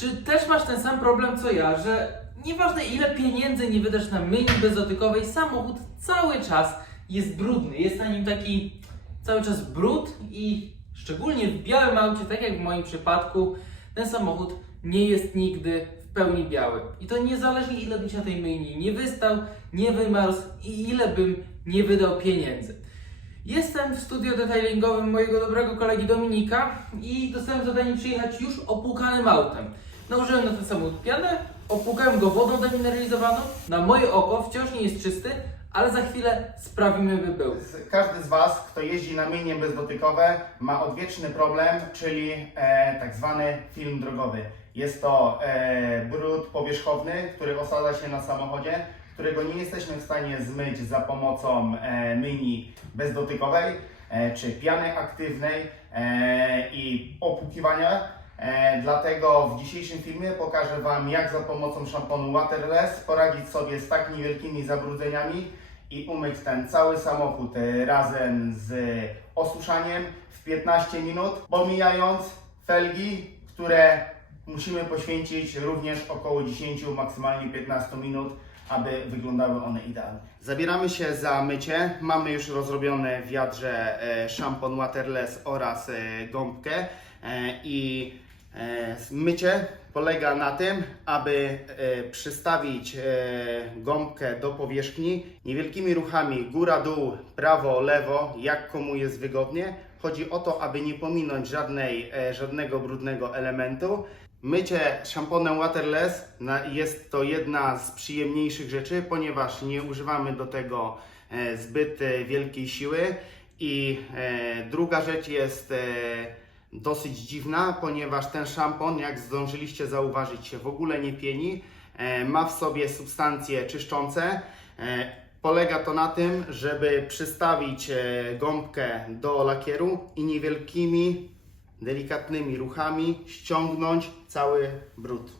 Czy też masz ten sam problem co ja, że nieważne ile pieniędzy nie wydasz na myjni bezdotykowej, samochód cały czas jest brudny. Jest na nim taki cały czas brud i szczególnie w białym aucie, tak jak w moim przypadku, ten samochód nie jest nigdy w pełni biały. I to niezależnie ile byś na tej myjni nie wystał, nie wymarzł i ile bym nie wydał pieniędzy. Jestem w studio detailingowym mojego dobrego kolegi Dominika i dostałem zadanie przyjechać już opłukanym autem. Nałożyłem na ten samochód pianę, opłukałem go wodą demineralizowaną. Na moje oko wciąż nie jest czysty, ale za chwilę sprawimy, by był. Każdy z Was, kto jeździ na myjnie bezdotykowe, ma odwieczny problem, czyli e, tak zwany film drogowy. Jest to e, brud powierzchowny, który osadza się na samochodzie, którego nie jesteśmy w stanie zmyć za pomocą e, myjni bezdotykowej, e, czy piany aktywnej e, i opłukiwania. E, dlatego w dzisiejszym filmie pokażę Wam, jak za pomocą szamponu Waterless poradzić sobie z tak niewielkimi zabrudzeniami i umyć ten cały samochód e, razem z osuszaniem w 15 minut, pomijając felgi, które musimy poświęcić również około 10, maksymalnie 15 minut, aby wyglądały one idealnie. Zabieramy się za mycie. Mamy już rozrobione w wiadrze e, szampon Waterless oraz gąbkę i mycie polega na tym, aby e, przystawić e, gąbkę do powierzchni niewielkimi ruchami góra-dół, prawo-lewo, jak komu jest wygodnie. Chodzi o to, aby nie pominąć żadnej, e, żadnego brudnego elementu. Mycie szamponem Waterless jest to jedna z przyjemniejszych rzeczy, ponieważ nie używamy do tego e, zbyt e, wielkiej siły. I e, druga rzecz jest e, dosyć dziwna, ponieważ ten szampon, jak zdążyliście zauważyć, się w ogóle nie pieni. E, ma w sobie substancje czyszczące. E, polega to na tym, żeby przystawić e, gąbkę do lakieru i niewielkimi, delikatnymi ruchami ściągnąć cały brud.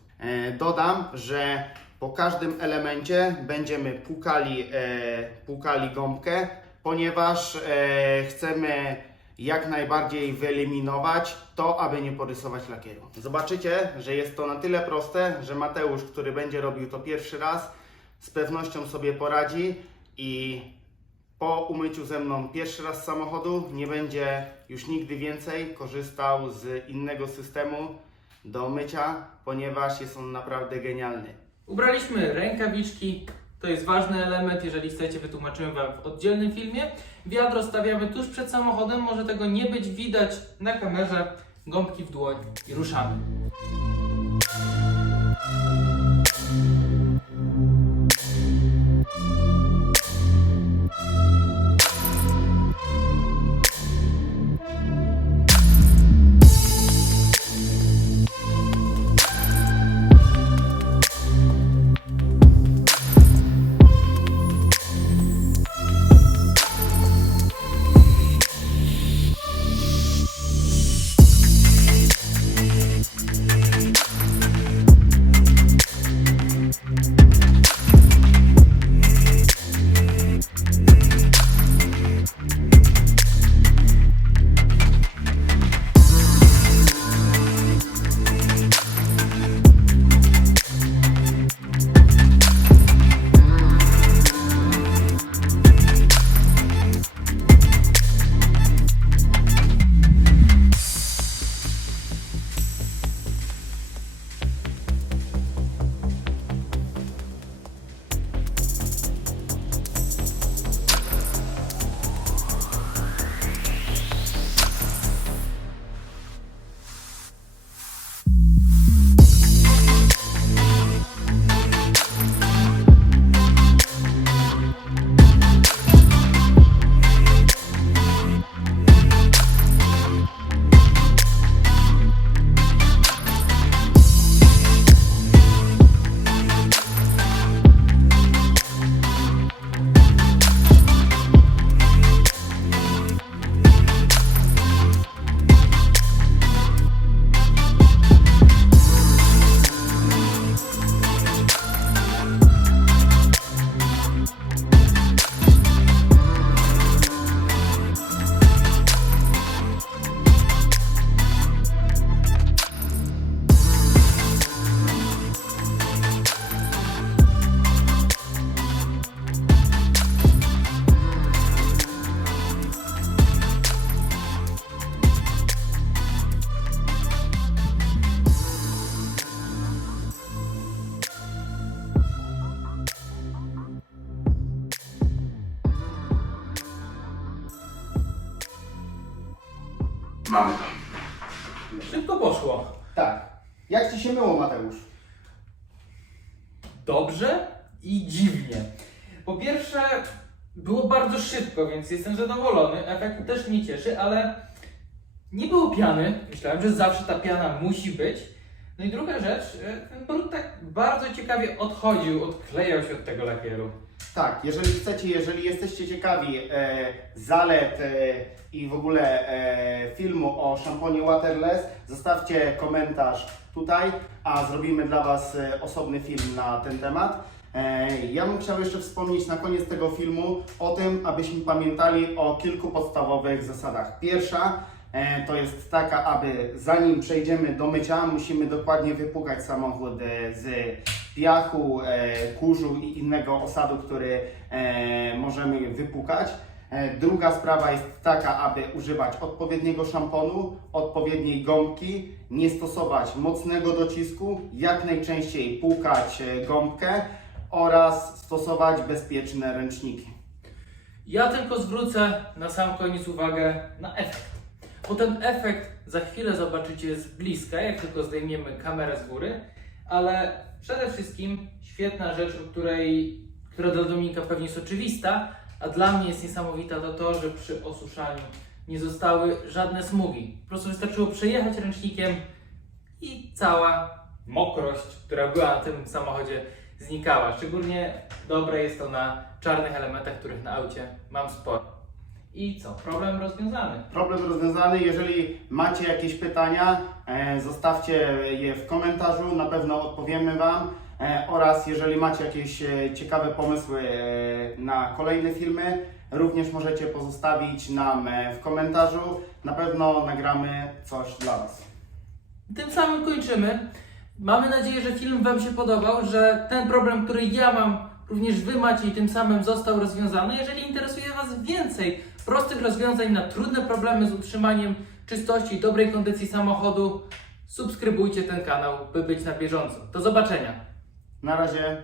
Dodam, że po każdym elemencie będziemy płukali, e, płukali gąbkę, ponieważ chcemy jak najbardziej wyeliminować to, aby nie porysować lakieru. Zobaczycie, że jest to na tyle proste, że Mateusz, który będzie robił to pierwszy raz, z pewnością sobie poradzi i po umyciu ze mną pierwszy raz samochodu nie będzie już nigdy więcej korzystał z innego systemu do mycia, ponieważ jest on naprawdę genialny. Ubraliśmy rękawiczki, to jest ważny element, jeżeli chcecie, wytłumaczymy Wam w oddzielnym filmie. Wiadro stawiamy tuż przed samochodem, może tego nie być widać na kamerze, gąbki w dłoń i ruszamy. Mamy to. Szybko poszło. Tak. Jak Ci się myło, Mateusz? Dobrze i dziwnie. Po pierwsze, było bardzo szybko, więc jestem zadowolony. Efekt też mnie cieszy, ale nie było piany. Myślałem, że zawsze ta piana musi być. No i druga rzecz, e, ten brud tak bardzo ciekawie odchodził, odklejał się od tego lakieru. Tak, jeżeli chcecie, jeżeli jesteście ciekawi e, zalet e, i w ogóle e, filmu o szamponie Waterless, zostawcie komentarz tutaj, a zrobimy dla Was e, osobny film na ten temat. E, ja bym chciał jeszcze wspomnieć na koniec tego filmu o tym, abyśmy pamiętali o kilku podstawowych zasadach. Pierwsza to jest taka, aby zanim przejdziemy do mycia, musimy dokładnie wypłukać samochód e, z piachu, e, kurzu i innego osadu, który e, możemy wypłukać. E, Druga sprawa jest taka, aby używać odpowiedniego szamponu, odpowiedniej gąbki, nie stosować mocnego docisku, jak najczęściej płukać e, gąbkę oraz stosować bezpieczne ręczniki. Ja tylko zwrócę na sam koniec uwagę na efekt. Bo ten efekt za chwilę zobaczycie z bliska, jak tylko zdejmiemy kamerę z góry, ale przede wszystkim świetna rzecz, o której, która dla Dominika pewnie jest oczywista, a dla mnie jest niesamowita, to to, że przy osuszaniu nie zostały żadne smugi. Po prostu wystarczyło przejechać ręcznikiem i cała mokrość, która była na tym samochodzie, znikała. Szczególnie dobre jest to na czarnych elementach, których na aucie mam sporo. I co? Problem rozwiązany. Problem rozwiązany. Jeżeli macie jakieś pytania, e, zostawcie je w komentarzu, na pewno odpowiemy Wam. E, oraz jeżeli macie jakieś e, ciekawe pomysły e, na kolejne filmy, również możecie pozostawić nam e, w komentarzu. Na pewno nagramy coś dla Was. Tym samym kończymy. Mamy nadzieję, że film Wam się podobał, że ten problem, który ja mam, również Wy macie i tym samym został rozwiązany. Jeżeli interesuje Was więcej prostych rozwiązań na trudne problemy z utrzymaniem czystości i dobrej kondycji samochodu, subskrybujcie ten kanał, by być na bieżąco. Do zobaczenia. Na razie.